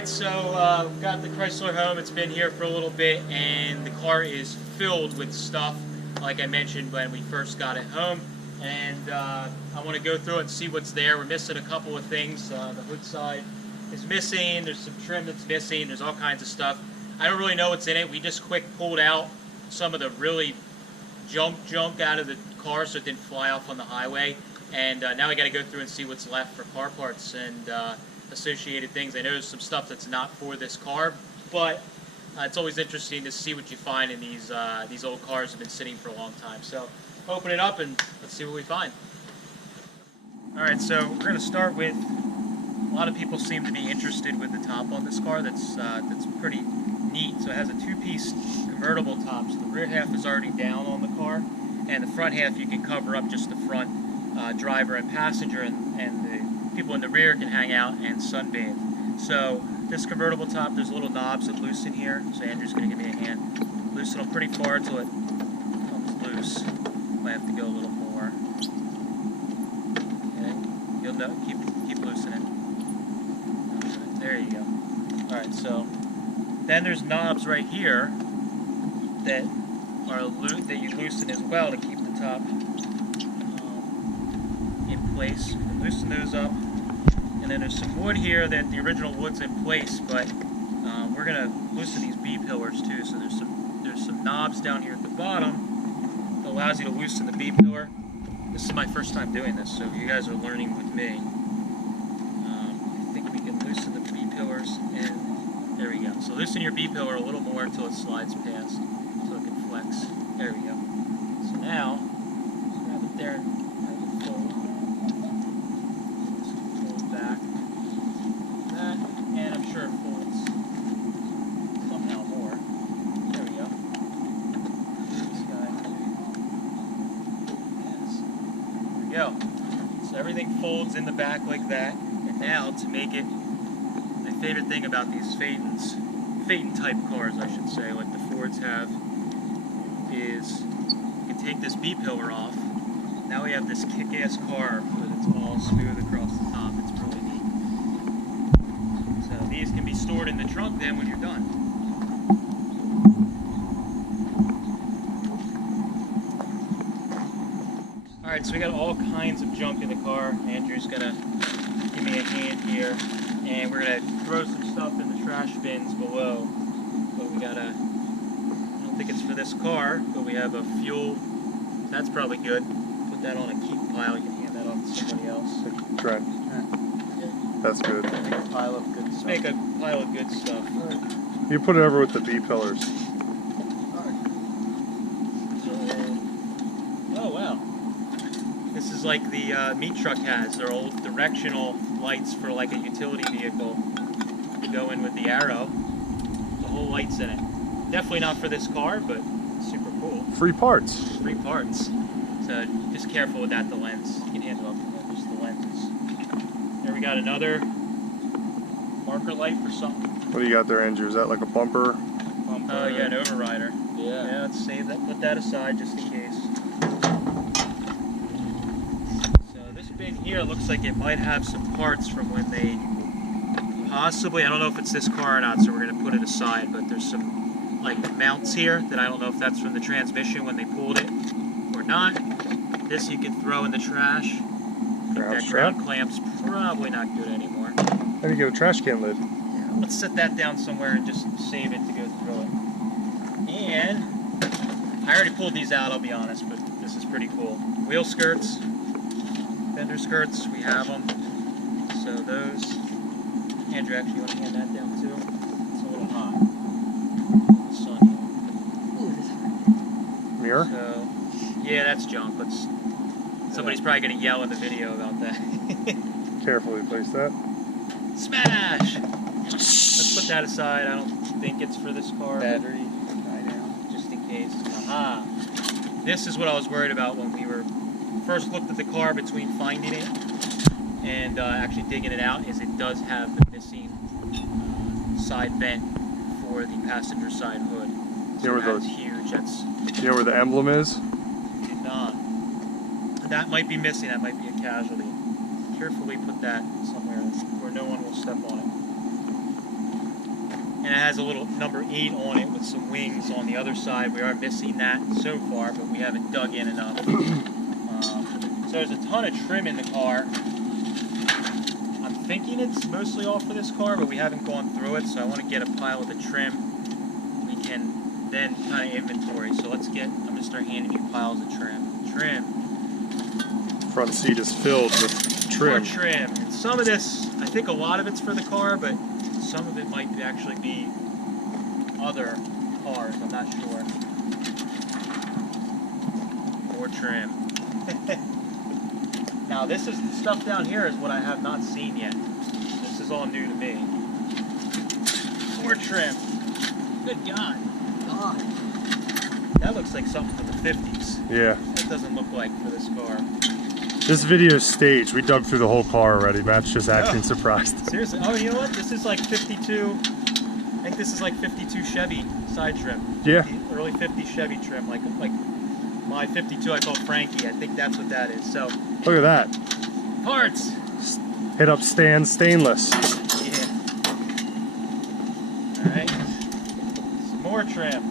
Alright, so we've got the Chrysler home. It's been here for a little bit, and the car is filled with stuff, like I mentioned when we first got it home. And I want to go through it and see what's there. We're missing a couple of things. The hood side is missing. There's some trim that's missing. There's all kinds of stuff. I don't really know what's in it. We just quick pulled out some of the really junk out of the car so it didn't fly off on the highway. And now we got to go through and see what's left for car parts and associated things. I know there's some stuff that's not for this car, but it's always interesting to see what you find in these old cars that have been sitting for a long time. So open it up and let's see what we find. Alright, so we're going to start with, a lot of people seem to be interested with the top on this car. That's pretty neat. So it has a two-piece convertible top, so the rear half is already down on the car, and the front half you can cover up just the front driver and passenger, and the people in the rear can hang out and sunbathe. So this convertible top, there's little knobs that loosen here, so Andrew's going to give me a hand. Loosen them pretty far until it comes loose. Might have to go a little more. Okay. You'll know, keep loosening. There you go. Alright, so then there's knobs right here that you loosen as well to keep the top in place. You can loosen those up. And then there's some wood here that the original wood's in place, but we're gonna loosen these B-pillars too. So there's some knobs down here at the bottom that allows you to loosen the B-pillar. This is my first time doing this, so you guys are learning with me. I think we can loosen the B-pillars, and there we go. So loosen your B-pillar a little more until it slides past, so it can flex. There we go. So now, just grab it there and have it fold. Just fold back. That, and I'm sure it folds somehow more. There we go. This guy. Yes. There we go. So everything folds in the back like that. And now, to make it, my favorite thing about these Phaeton type cars, I should say, like the Fords have, is you can take this B-pillar off. Now we have this kick-ass car with it's all smooth across the top. It's really neat. So these can be stored in the trunk then when you're done. Alright, so we got all kinds of junk in the car. Andrew's gonna give me a hand here. And we're gonna throw some stuff in the trash bins below. But we gotta, I don't think it's for this car, but we have a fuel. That's probably good. Put that on a keep pile. You can hand that off to somebody else. Trent. That's good. Make a pile of good stuff. Make a pile of good stuff. You put it over with the B-pillars. Oh wow. This is like the meat truck has. They're old directional lights for like a utility vehicle to go in with the arrow. The whole light's in it. Definitely not for this car, but super cool. Free parts. Free parts. So just careful with that, the lens. You can handle up just the lenses. There we got another marker light for something. What do you got there, Andrew? Is that like a bumper? Oh yeah, an overrider. Yeah. Yeah, let's save that, put that aside just in case. In here looks like it might have some parts from when they possibly, I don't know if it's this car or not, so we're going to put it aside, but there's some like mounts here that I don't know if that's from the transmission when they pulled it or not. This you can throw in the trash. That ground clamp's probably not good anymore. How do you get a trash can lid? Yeah, let's set that down somewhere and just save it to go through it. And I already pulled these out, I'll be honest, but this is pretty cool. Wheel skirts. Fender skirts, we have them. So those, Andrew, actually, you want to hand that down too? It's a little hot. The sun here. Ooh, this hurt. Mirror? So, yeah, that's junk. Somebody's probably going to yell in the video about that. Carefully place that. Smash! Let's put that aside. I don't think it's for this car. Battery, tie down. Just in case. Aha! This is what I was worried about when we were first looked at the car between finding it and actually digging it out, is it does have the missing side vent for the passenger side hood. So that's huge. That's, you know where the emblem is? did not. That might be missing. That might be a casualty. Carefully put that somewhere where no one will step on it. and it has a little number 8 on it with some wings on the other side. We are missing that so far, but we haven't dug in enough. So there's a ton of trim in the car. I'm thinking it's mostly all for this car, but we haven't gone through it, so I want to get a pile of the trim. We can then kind of inventory. So I'm going to start handing you piles of trim. Front seat is filled with trim. More trim. And some of this, I think a lot of it's for the car, but some of it might actually be other cars. I'm not sure. More trim. Now this is the stuff down here is what I have not seen yet. This is all new to me. More trim. Good God. That looks like something from the 50s. Yeah. That doesn't look like for this car. This video is staged. We dug through the whole car already. Matt's just acting surprised. Seriously? Oh, you know what? This is like 52. I think this is like 52 Chevy side trim. Yeah. The early 50s Chevy trim, like my 52 I call Frankie. I think that's what that is. So Look at that. parts. Hit up Stan Stainless. Yeah. All right. Some more trim. I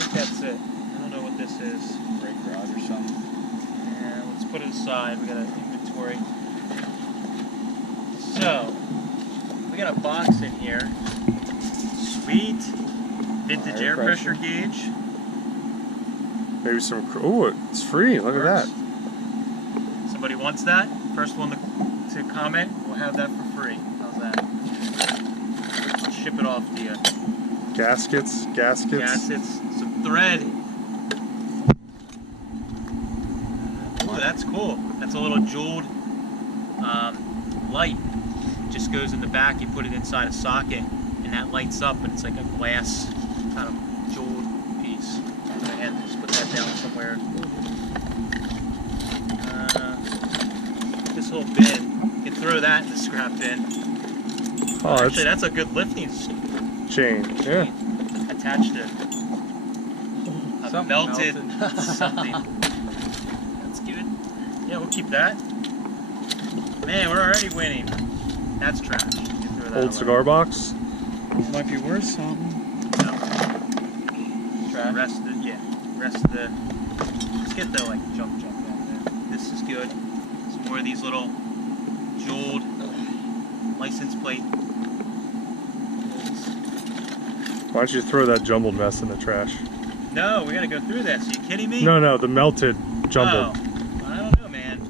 think that's it. I don't know what this is. Brake rod or something. Yeah, let's put it aside. We got an inventory. So we got a box in here. Sweet. Vintage air pressure gauge. Maybe some. Oh, it's free. Look at that. Somebody wants that? First one to comment, we'll have that for free. How's that? I'll ship it off to you. Gaskets. Gaskets, some thread. Oh, that's cool. That's a little jeweled light. It just goes in the back. You put it inside a socket, and that lights up, and it's like a glass kind of jeweled piece. And just put that down somewhere. This little bin, you can throw that in the scrap bin. Oh, actually, that's a good lifting chain. Yeah. Attached to a melted something. That's good. Yeah, we'll keep that. Man, we're already winning. That's trash. You can throw that Old away. cigar box. Might be worth something. No. Trash. Rest of the. Let's get the like junk out there. This is good. Some more of these little jeweled license plate. Why don't you throw that jumbled mess in the trash? No, we gotta go through this. Are you kidding me? No, the melted jumbled. Oh, I don't know, man.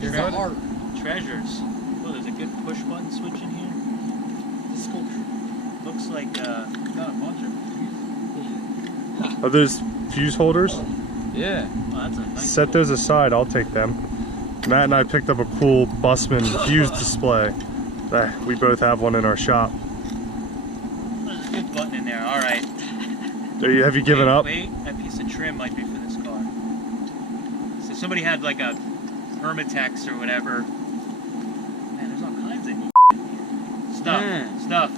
It's a heart. Treasures. Oh, there's a good push button switch in here. This sculpture. Looks like Got a bunch of Are those fuse holders? Yeah. oh, that's a nice Set little- those aside. I'll take them. Matt and I picked up a cool Bussman fuse display. We both have one in our shop. There's a good button in there. All right. Have you given up? Wait, that piece of trim might be for this car. So somebody had like a Hermitex or whatever. Man, there's all kinds of stuff. Yeah. Stuff.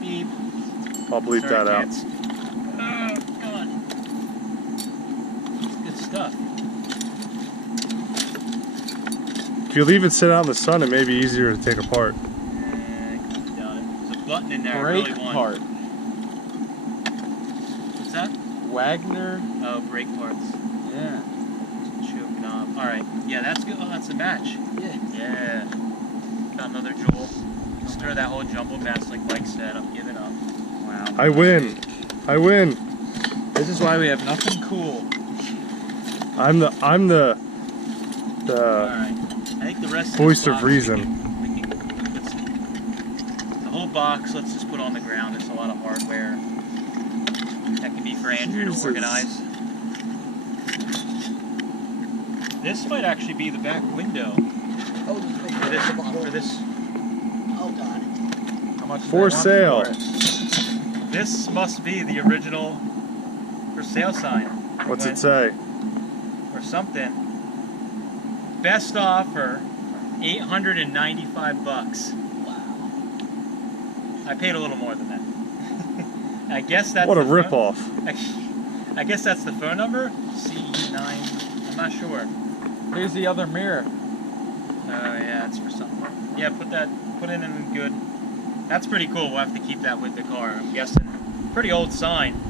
Beep. I'll bleep Sorry, that out. kids. Oh, God. It's good stuff. If you leave it sit out in the sun, it may be easier to take apart. I kinda doubt it. There's a button in there I Brake really want. part. What's that? Wagner. Oh, brake parts. Yeah. Choke knob. Alright. Yeah, that's good. Oh, that's a match. Yeah. Yeah. Got another jewel. Let's throw that whole jumbled mess like Mike said. I'm giving up. Wow. I win. I win. This is why we have nothing cool. I'm the Alright. I think the rest voice of of this box reason. we can the whole box, let's just put on the ground. There's a lot of hardware. That can be for Andrew Jesus. to organize. This might actually be the back window Oh, for this. Oh, God. How much? For sale. This must be the original for sale sign. What's it say? Or something. Best offer, $895. Wow. I paid a little more than that. I guess that's What a the phone- ripoff. I guess that's the phone number. C9. I'm not sure. Here's the other mirror. Oh yeah, it's for something. Yeah, put it in good. That's pretty cool. We'll have to keep that with the car. I'm guessing. Pretty old sign.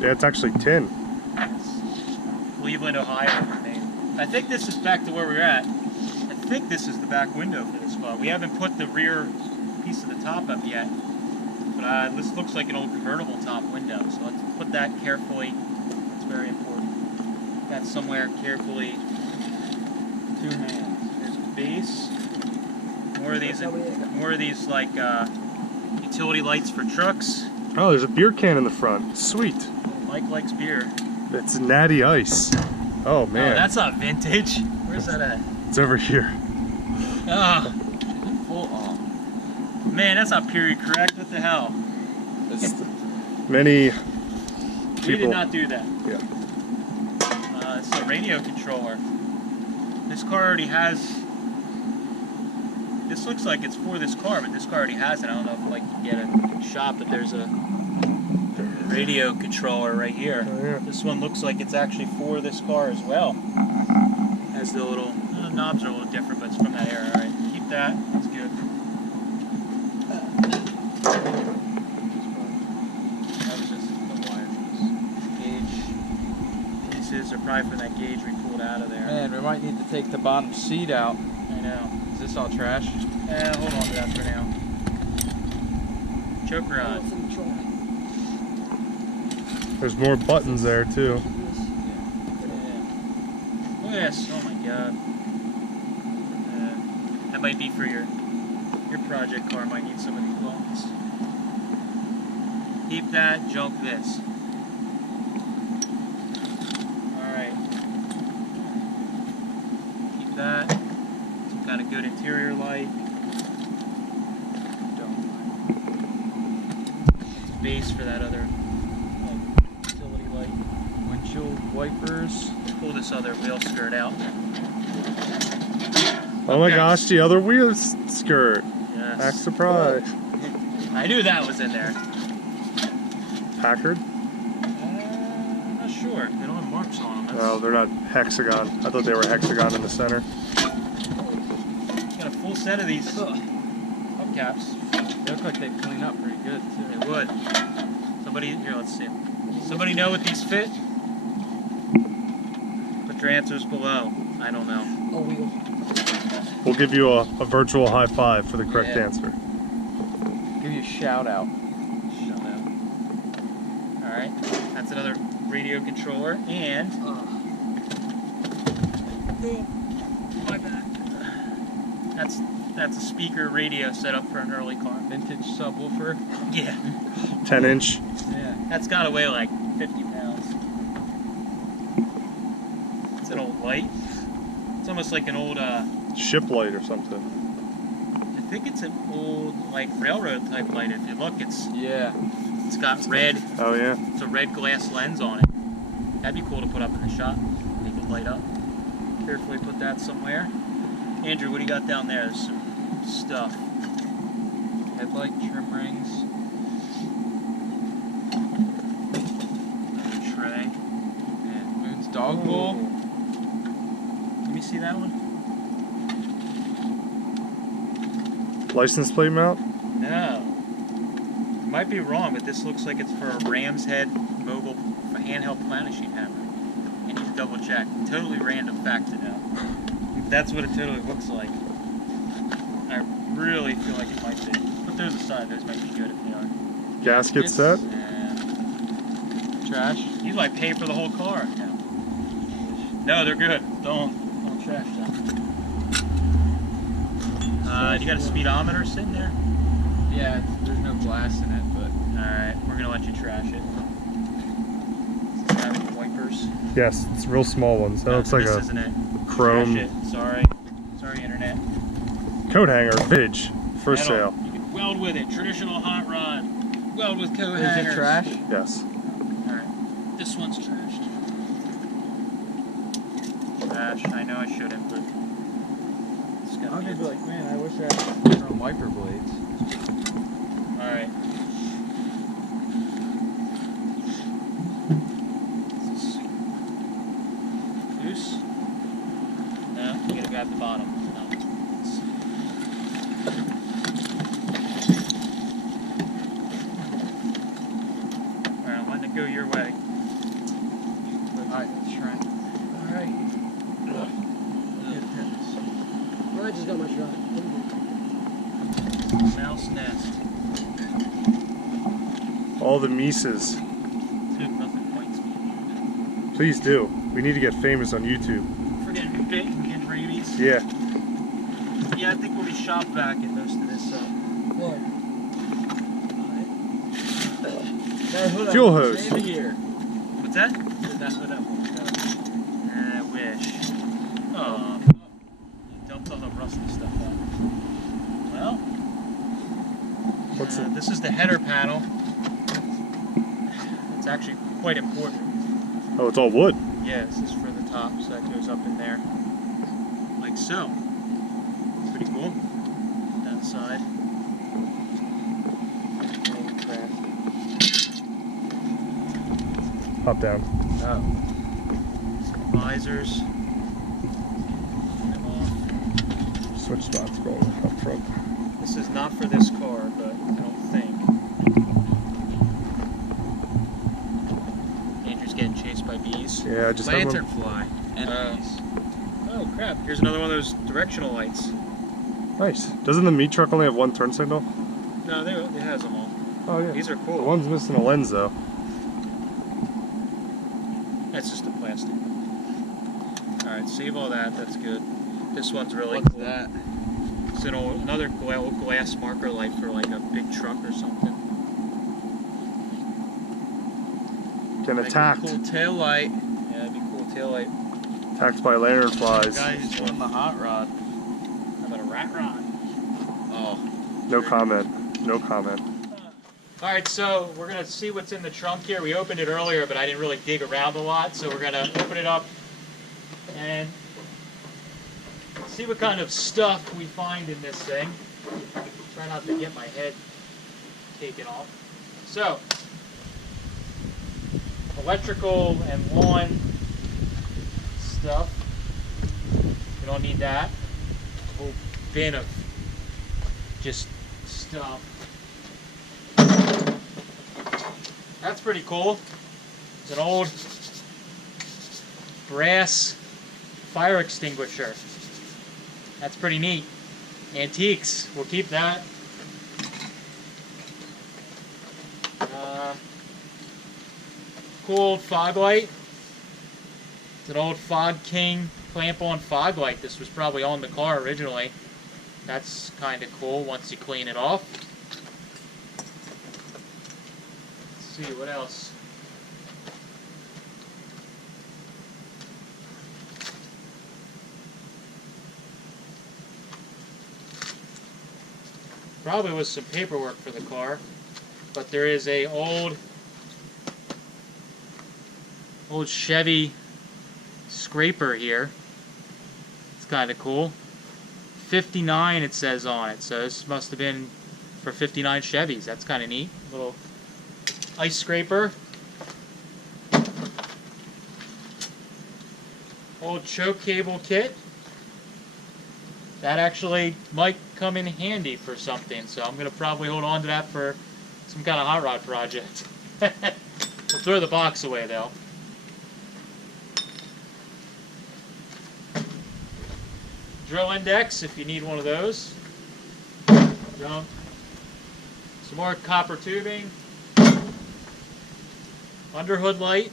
Yeah, it's actually tin. It's Cleveland, Ohio. I think this is back to where we're at. I think this is the back window for this car. We haven't put the rear piece of the top up yet. But this looks like an old convertible top window. So let's put that carefully. That's very important. That somewhere carefully. 2 hands. There's the base. More of these like utility lights for trucks. Oh, there's a beer can in the front. Sweet. Mike likes beer. It's Natty Ice. Oh man. Oh, that's not vintage. Where's that at? It's over here. Oh, Full on. man, that's not period correct. What the hell? Many We did people. not do that. Yeah. It's a radio controller. This car already has. This looks like it's for this car, but this car already has it. I don't know if like you get a shot, but there's a radio controller right here. Oh, yeah. This one looks like it's actually for this car as well. Has the little knobs are a little different, but it's from that era. All right, keep that. That's good. That was just the wire gauge pieces are probably from that gauge we pulled out of there. Man, we might need to take the bottom seat out. I know. Is this all trash? Hold on to that for now. Choke Oh, rod. it's in the trunk. There's more buttons there too. Oh yes, oh my god. That might be for your project car, might need some of these buttons. Keep that, junk this. Alright. Keep that. Some kind of good interior light. It's a base for that other like, utility light. Windshield wipers. Pull this other wheel skirt out. Oh my Okay. gosh, the other wheel skirt. Act Yes. surprised. I knew that was in there. Packard? I'm not sure. They don't have marks on them. No, they're not hexagon. I thought they were hexagon in the center. Got a full set of these hubcaps. They look like they clean up pretty good too. They would. Somebody, here, let's see. Somebody know what these fit? Put your answers below. I don't know. Oh, wheel. We'll give you a virtual high five for the correct Yeah. answer. Give you a shout out. Shut up. Alright, that's another radio controller, and My bad. that's a speaker radio set up for an early car. Vintage subwoofer. Yeah, 10-inch. Yeah. that's gotta weigh like 50 pounds. It's an old light. It's almost like an old, Ship light or something. I think it's an old, like, railroad type light. If you look, it's got red, Oh yeah. it's a red glass lens on it. That'd be cool to put up in the shop. Make it light up. Carefully put that somewhere. Andrew, what do you got down there? There's some stuff. Headlight trim rings. Another tray. And Moon's dog bowl. Let me see that one. License plate mount? No. Might be wrong, but this looks like it's for a ram's head mobile handheld planishing hammer. I need to double check. Totally random fact to know. That's what it totally looks like. I really feel like it might be. Put those aside. Those might be good if they are. Gasket set? And Trash. you might pay for the whole car. No, they're good. Don't trash them. You got a speedometer sitting there? Yeah, there's no glass in it, but Alright, we're gonna let you trash it. Does it have any wipers? Yes, it's real small ones. That looks like this a isn't it. chrome Trash it. Sorry, internet. coat hanger. Vintage. For Metal. sale. You can weld with it. Traditional hot rod. Weld with coat is hangers. it trash? Yes. Alright. This one's trashed. Trash. I know I shouldn't, but it's gotta I'm be gonna it. be like, man, I wish I had chrome wiper blades. Alright. Loose? No, you gotta grab the bottom. No. just got my shot. Mouse nest. All the Mises. Dude, nothing bites me. Please do. We need to get famous on YouTube. For getting bit and getting rabies. Yeah. Yeah, I think we'll be shop vac in most of this. What? Fuel hose. Here. What's that? That hood up. I wish. Oh, you dumped all the rusty stuff out. Well, What's it? this is the header panel. It's actually quite important. Oh, it's all wood. Yeah, this is for the top, so that goes up in there. Like so. Pretty cool. That side. Oh, crap. Hop down. Oh. Visors. Turn them off. Switch spots going up front. This is not for this car, but I don't think. Andrew's getting chased by bees. Yeah, I just had one. Lanternfly. And bees. Oh crap, here's another one of those directional lights. Nice. Doesn't the meat truck only have one turn signal? No, it has them all. Oh yeah. These are cool. The one's missing a lens though. That's just the plastic. Alright, save all that, that's good. This one's really What's cool. that? It's another glass marker light for like a big truck or something. Getting Make a attacked. cool tail light. Yeah, that'd be cool tail light. Attacked by lanternflies. Guy who's doing the hot rod. How about a rat rod? Oh. No comment. No comment. Alright, so we're going to see what's in the trunk here. We opened it earlier, but I didn't really dig around a lot, so we're going to open it up and see what kind of stuff we find in this thing. Try not to get my head taken off. So, electrical and lawn stuff. We don't need that. A whole bin of just stuff. That's pretty cool. It's an old brass fire extinguisher. That's pretty neat. Antiques, we'll keep that. Cool old fog light. It's an old Fog King clamp-on fog light. This was probably on the car originally. That's kind of cool once you clean it off. Let's see, what else? Probably was some paperwork for the car, but there is a old Chevy Scraper here. It's kind of cool. 59 it says on it, so this must have been for 59 Chevys. That's kind of neat. Little ice scraper. Old choke cable kit. That actually might come in handy for something, so I'm going to probably hold on to that for some kind of hot rod project. We'll throw the box away though. Drill index if you need one of those. Junk. Some more copper tubing. Underhood light.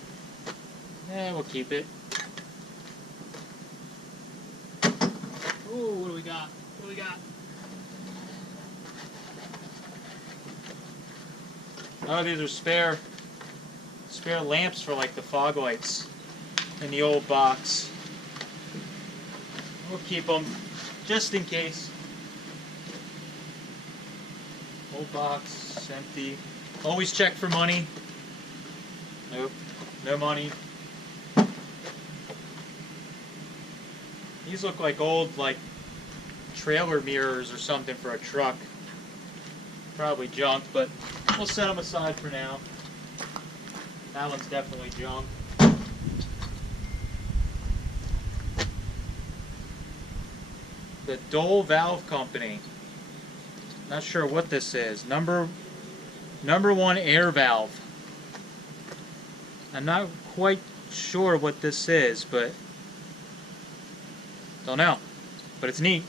We'll keep it. Ooh, what do we got? What do we got? Oh, these are spare lamps for like the fog lights in the old box. We'll keep them just in case. Old box, empty. Always check for money. Nope, no money. These look like old, like, trailer mirrors or something for a truck. Probably junk, but we'll set them aside for now. That one's definitely junk. The Dole Valve Company. Not sure what this is. Number one air valve. I'm not quite sure what this is, but don't know. But it's neat.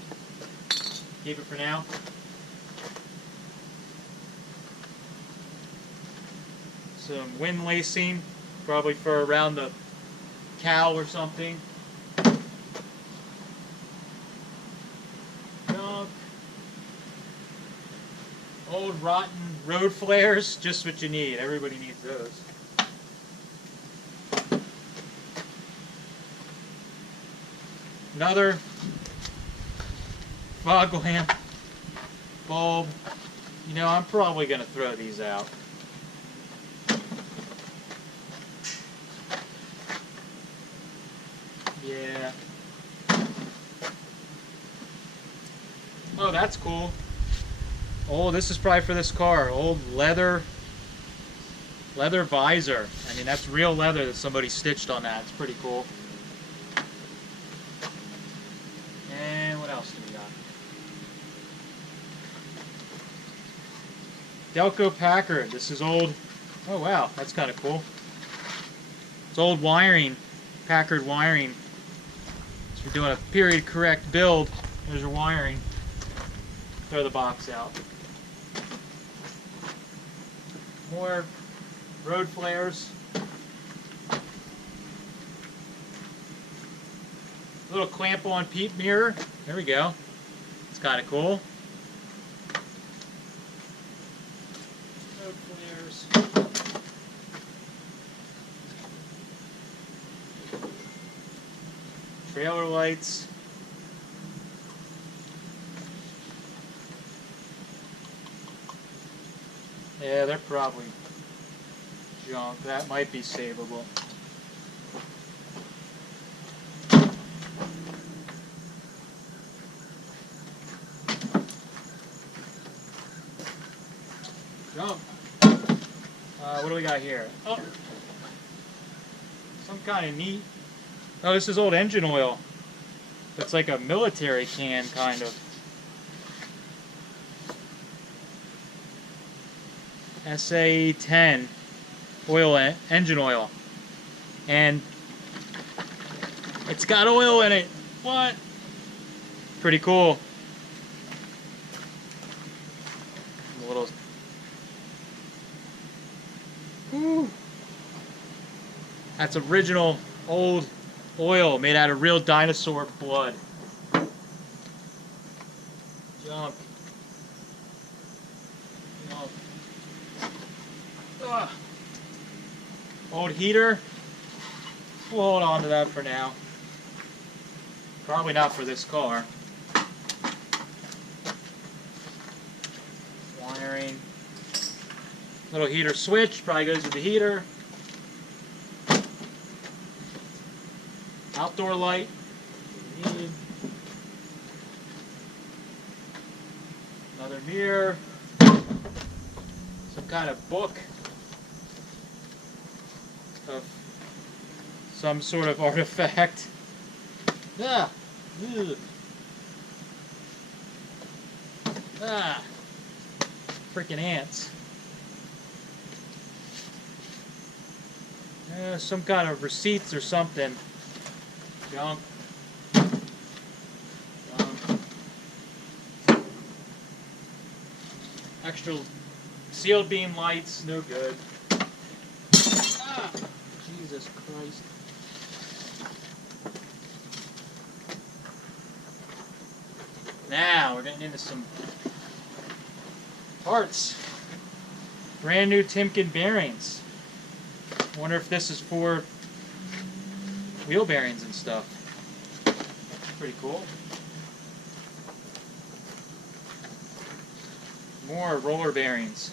Keep it for now. Some wind lacing, probably for around the cowl or something. Junk. Old rotten road flares, just what you need. Everybody needs those. Another fog lamp, bulb. You know, I'm probably going to throw these out. Yeah. Oh, that's cool. Oh, this is probably for this car. Old leather visor. I mean, that's real leather that somebody stitched on that. It's pretty cool. And what else do we got? Delco Packard. This is old. Oh wow, that's kind of cool. It's old wiring, Packard wiring. So we're doing a period correct build. There's your wiring. Throw the box out. More road flares. Little clamp-on peep mirror. There we go. It's kind of cool. Road flares. Trailer lights. Yeah, they're probably junk. That might be savable. Junk. What do we got here? Oh, some kind of neat. Oh, this is old engine oil. It's like a military can, kind of. SA10 oil, engine oil, and it's got oil in it. What? Pretty cool. A little. Whew. That's original old oil made out of real dinosaur blood. Junk. Junk. Ugh. Old heater. We'll hold on to that for now. Probably not for this car. Wiring. Little heater switch. Probably goes with the heater. Outdoor light. Another mirror. Some kind of book. Of some sort of artifact. Ah, ugh. Ah, freaking ants. Some kind of receipts or something. Junk. Junk. Extra sealed beam lights, no good. Ah, Jesus Christ. Now we're getting into some parts. Brand new Timken bearings. Wonder if this is for wheel bearings and stuff. Pretty cool. More roller bearings.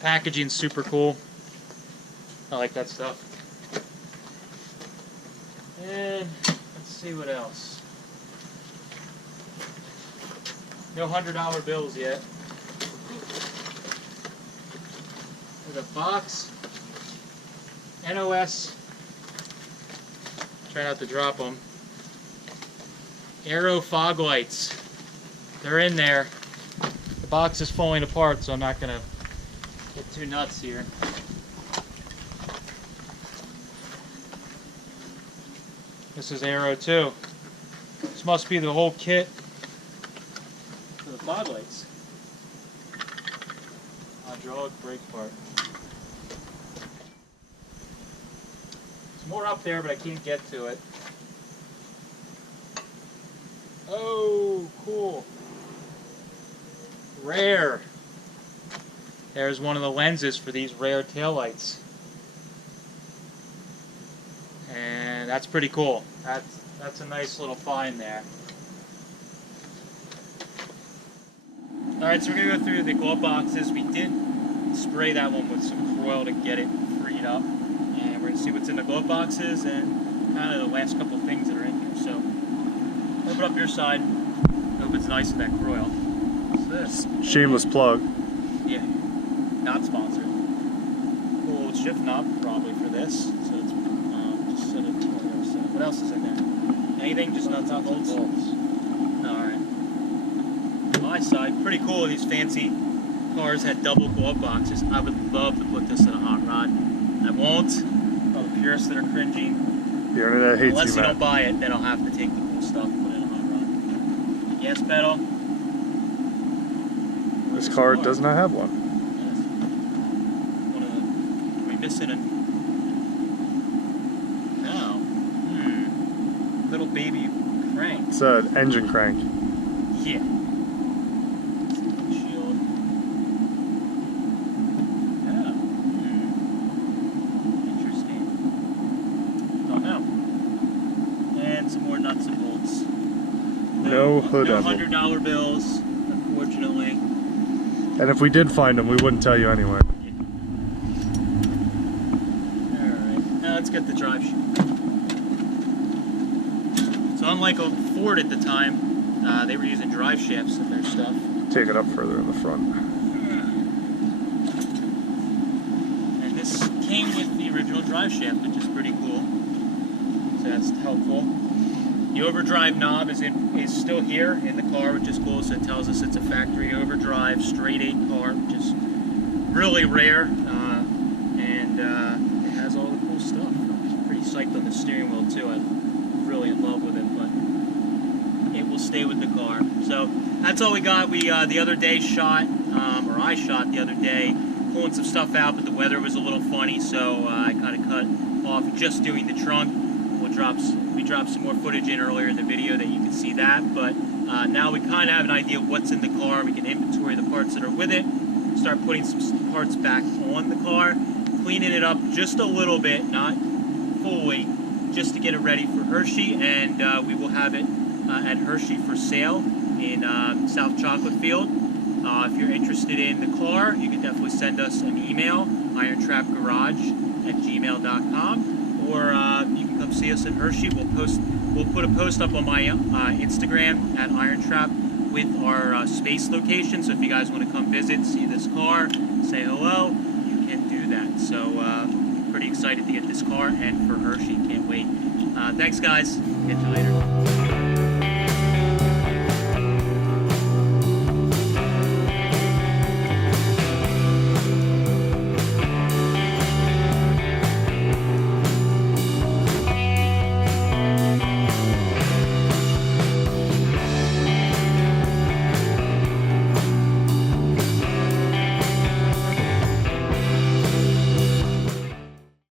Packaging's super cool. I like that stuff. And let's see what else. No $100 bills yet. There's a box. NOS. Try not to drop them. Aero fog lights. They're in there. The box is falling apart, so I'm not going to get too nuts here. This is Aero too. This must be the whole kit. fog lights. Hydraulic brake part. There's more up there, but I can't get to it. Oh, cool. Rare. There's one of the lenses for these rare taillights. And that's pretty cool. That's a nice little find there. Alright, so we're going to go through the glove boxes. We did spray that one with some oil to get it freed up. And we're going to see what's in the glove boxes and kind of the last couple things that are in here. So, open up your side. Hope it's nice with that oil. What's this? Shameless plug. Yeah, not sponsored. Cool shift knob probably for this. So it's just set it on the other side. What else is in there? Anything? Just nuts and bolts? Alright. My side, pretty cool. These fancy cars had double glove boxes. I would love to put this in a hot rod. I won't. All the purists that are cringing. The internet hates Unless you, you man. don't buy it, then I'll have to take the cool stuff and put it in a hot rod. Gas pedal. This car does not have one. Yes. Are we missing a... No. Little baby crank. It's an engine crank. Yeah. Shield. Yeah. Interesting. Don't know. And some more nuts and bolts. No hood No emblem. $100 bills, unfortunately. And if we did find them, we wouldn't tell you anyway. Alright, now let's get the drive shaft. So unlike a Ford at the time, they were using drive shafts in their stuff. Take it up further in the front. And this came with the original drive shaft, which is pretty cool. So that's helpful. The overdrive knob is still here in the car, which is cool. So it tells us it's a factory overdrive straight 8 car, which is really rare. And it has all the cool stuff. I'm pretty psyched on the steering wheel too. I'm really in love with it, but it will stay with the car. So that's all we got. We the other day shot, or I shot the other day, pulling some stuff out, but the weather was a little funny, so I kind of cut off just doing the trunk. We dropped some more footage in earlier in the video that you can see that, but now we kind of have an idea of what's in the car. We can inventory the parts that are with it, start putting some parts back on the car, cleaning it up just a little bit, not fully, just to get it ready for Hershey, and we will have it at Hershey for sale in South Chocolate Field. If you're interested in the car, you can definitely send us an email, irontrapgarage@gmail.com. Or you can come see us at Hershey. We'll put a post up on my Instagram at Irontrap with our space location. So if you guys want to come visit, see this car, say hello, you can do that. So pretty excited to get this car and for Hershey. Can't wait. Thanks guys. Catch you later.